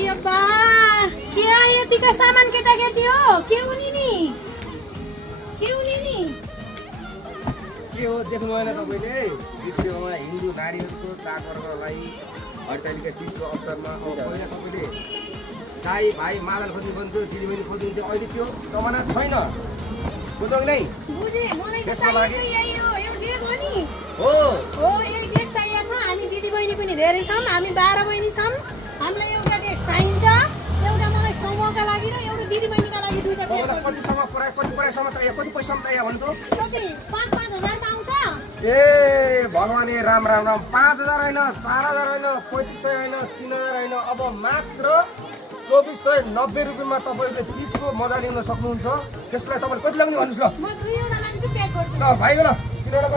अयो बा के यतिका सामान केटाकेटी हो के हुने नि के हो देख्नु भएन तपाईँले विश्वमा हिन्दू नारीहरूको चाडपर्वलाई हरितालिका तीजको अवसरमा अब पहिला तपाईँले दाई भाइ मादल खोज्नु भन्थ्यो दिदीबहिनी खोज्नुहुन्थ्यो अहिले त्यो जमाना छैन बुझ्नु कि नै बुझे मलाई त त्यसको लागि यही हो यो डेट हो नि हो हो यही डेट चाहिएको छ हामी दिदीबहिनी पनि धेरै छौँ हामी 12 बहिनी छौँ हामीलाई एउटा डेट चाहिन्छ एउटा मलाई समूहका लागि र एउटा दिदीबहिनीका लागि दुईटा डेट तपाईँलाई कतिसम्म कति प्रायसम्म चाहियो कति पैसासम्म चाहियो भन्नु त कति 5,000 मा आउँछ ए भगवान् राम राम राम 5,000 होइन 4,000 होइन 3,500 होइन 3,000 होइन अब मात्र 2,490 रुपियाँमा तपाईँले तीजको मजा लिन सक्नुहुन्छ त्यसको लागि तपाईँले कति लाग्ने भन्नुहोस् ल म दुईवटा लान्छु प्याक गर्छु ल भाइको ल 3वटा